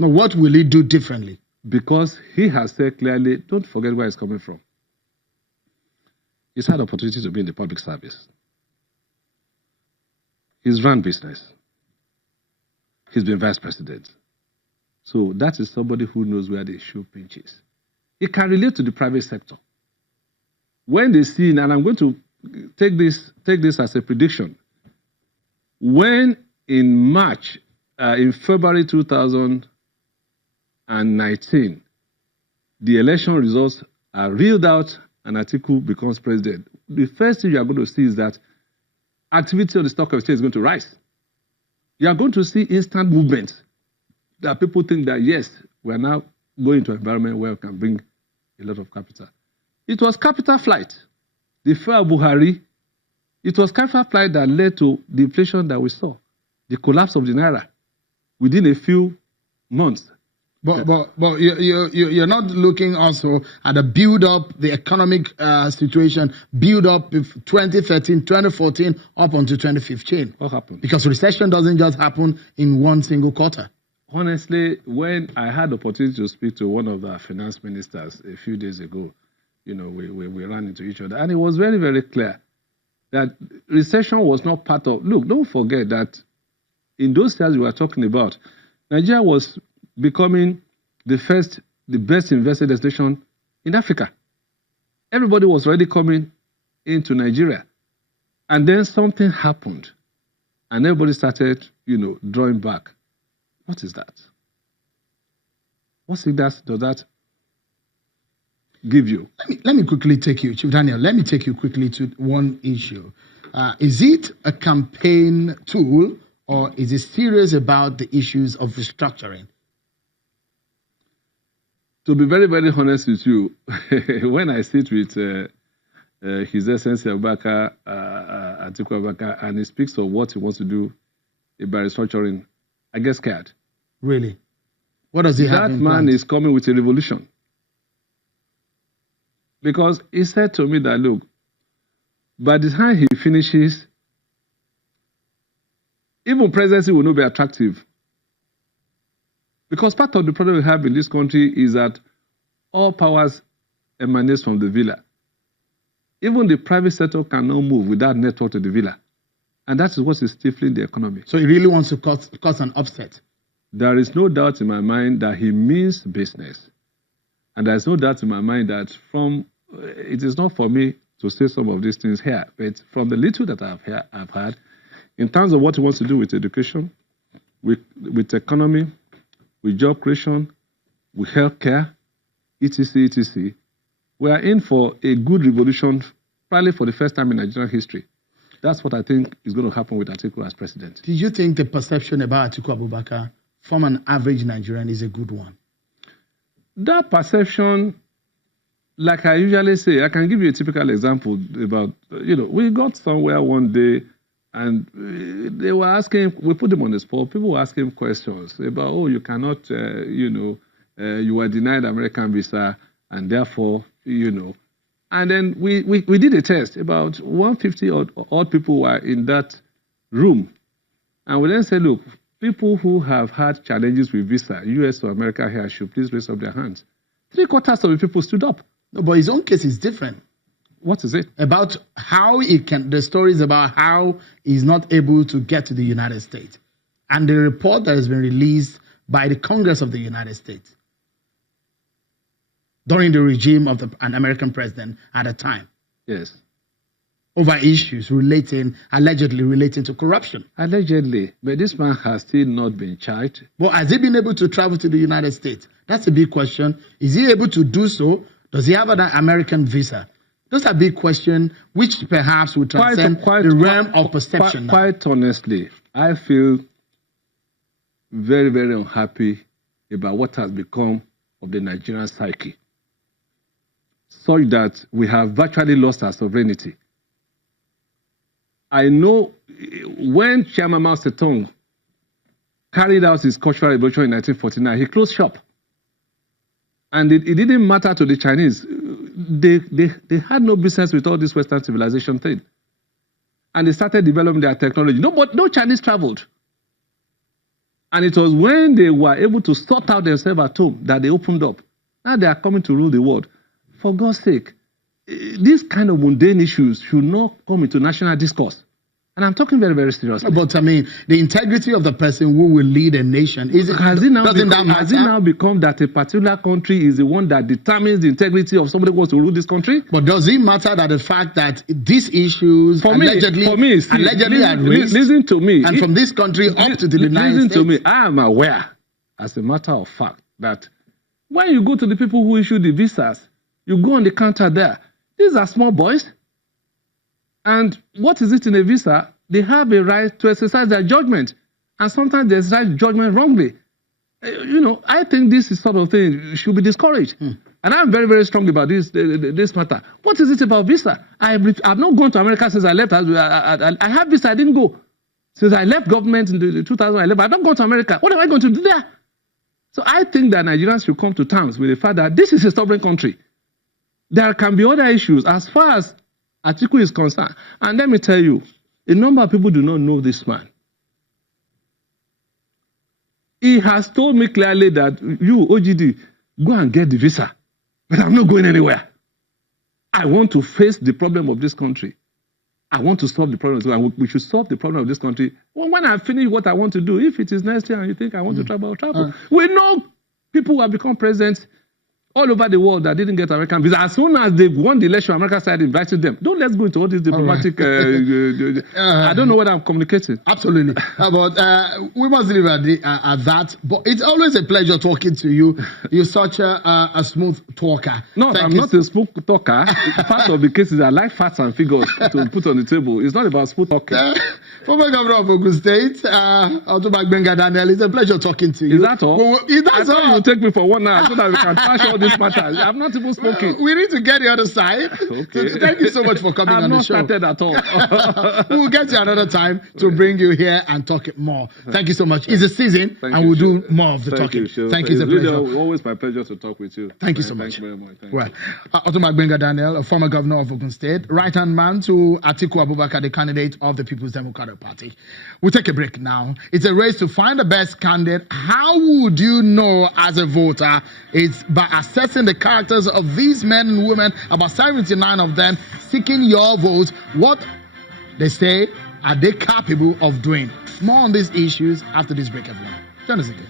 No, what will he do differently? Because he has said clearly, don't forget where he's coming from. He's had opportunity to be in the public service. He's run business. He's been vice president. So that is somebody who knows where the shoe pinches. He can relate to the private sector. When they see, and I'm going to take this as a prediction, when in February 2019, the election results are reeled out and Atiku becomes president, the first thing you are going to see is that activity on the stock exchange is going to rise. You are going to see instant movement that people think that, yes, we are now going to an environment where we can bring a lot of capital. It was capital flight. The fear of Buhari, it was capital flight that led to the inflation that we saw, the collapse of the Naira within a few months. But you're not looking also at the build-up, the economic situation, build-up of 2013, 2014, up until 2015. What happened? Because recession doesn't just happen in one single quarter. Honestly, when I had the opportunity to speak to one of the finance ministers a few days ago, you know, we ran into each other, and it was very, very clear that recession was not part of... Look, don't forget that in those years we were talking about, Nigeria was becoming the best invested destination in Africa. Everybody was already coming into Nigeria. And then something happened. And everybody started, you know, drawing back. What is that? What does that give you? Let me quickly take you, Chief Daniel, let me take you quickly to one issue. Is it a campaign tool, or is it serious about the issues of restructuring? To be very, very honest with you, when I sit with His Excellency Abubakar, Atiku Abubakar, and he speaks of what he wants to do about restructuring, I get scared. Really? What does he have in That man plans? is coming with a revolution. Because he said to me that, look, by the time he finishes, even presidency will not be attractive. Because part of the problem we have in this country is that all powers emanate from the villa. Even the private sector cannot move without network to the villa. And that is what is stifling the economy. So he really wants to cause an upset. There is no doubt in my mind that he means business. And there is no doubt in my mind that it is not for me to say some of these things here, but from the little that I've had, in terms of what he wants to do with education, with economy, with job creation, with healthcare, etc., we are in for a good revolution, probably for the first time in Nigerian history. That's what I think is going to happen with Atiku as president. Did you think the perception about Atiku Abubakar from an average Nigerian is a good one? That perception, like I usually say, I can give you a typical example about, you know, we got somewhere one day and they were asking, we put them on the spot, people were asking questions about, oh, you cannot, you were denied American visa and therefore, you know. And then we did a test, about 150 odd people were in that room. And we then said, look, people who have had challenges with visa, US or America here, should please raise up their hands. 3/4 of the people stood up. No, but his own case is different. What is it? About how the stories about how he's not able to get to the United States. And the report that has been released by the Congress of the United States during the regime of an American president at the time. Yes. Over issues allegedly relating to corruption. Allegedly, but this man has still not been charged. Well, has he been able to travel to the United States? That's a big question. Is he able to do so? Does he have an American visa? Those are big questions which perhaps will transcend the realm of perception. Quite honestly, I feel very, very unhappy about what has become of the Nigerian psyche, such that we have virtually lost our sovereignty. I know when Chairman Mao Zedong carried out his cultural revolution in 1949, he closed shop. And it didn't matter to the Chinese. They had no business with all this Western civilization thing. And they started developing their technology. No Chinese traveled. And it was when they were able to sort out themselves at home that they opened up. Now they are coming to rule the world. For God's sake, these kind of mundane issues should not come into national discourse. And I'm talking very, very seriously. But I mean, the integrity of the person who will lead a nation, has it now become that a particular country is the one that determines the integrity of somebody who wants to rule this country? But does it matter that the fact that these issues allegedly are raised? Listen to me. And from this country up to the United States? Listen to me. I am aware, as a matter of fact, that when you go to the people who issue the visas, you go on the counter there. These are small boys. And what is it in a visa? They have a right to exercise their judgment. And sometimes they exercise judgment wrongly. I think this sort of thing should be discouraged. And I'm very, very strong about this matter. What is it about visa? I've not gone to America since I left. I have visa, I didn't go. Since I left government in 2011, I've not gone to America. What am I going to do there? So I think that Nigerians should come to terms with the fact that this is a sovereign country. There can be other issues as far as Atiku is concerned. And let me tell you, a number of people do not know this man. He has told me clearly that you, OGD, go and get the visa. But I'm not going anywhere. I want to face the problem of this country. I want to solve the problem. And we should solve the problem of this country. Well, when I finish what I want to do, if it is next year and you think I want to travel, I'll travel. We know people who have become presidents all over the world that didn't get American visa. As soon as they won the election, America started inviting them. Don't let's go into all these diplomatic... I don't know what I'm communicating. Absolutely. But we must leave at that. But it's always a pleasure talking to you. You're such a smooth talker. No, I'm not a smooth talker. Part of the case is I like facts and figures to put on the table. It's not about smooth talking. Former Governor of Ogun State, Gbenga Daniel, it's a pleasure talking to you. Is that all? Well, I thought you would take me for 1 hour so that we can trash all this matter. I'm not even spoken. We need to get the other side. Okay. So thank you so much for coming on the show. I'm not started at all. We'll get you another time to bring you here and talk it more. Thank you so much. It's a season, and we'll do more of the talking. Thank you. It's a pleasure. Always my pleasure to talk with you. Thank you so much. Thank you very much. Well, Gbenga Daniel, a former governor of Ogun State, right-hand man to Atiku Abubakar, the candidate of the People's Democratic Party. We'll take a break now. It's a race to find the best candidate. How would you know as a voter? It's by assessing the characters of these men and women, about 79 of them, seeking your vote. What they say, are they capable of doing? More on these issues after this break, everyone. Join us again.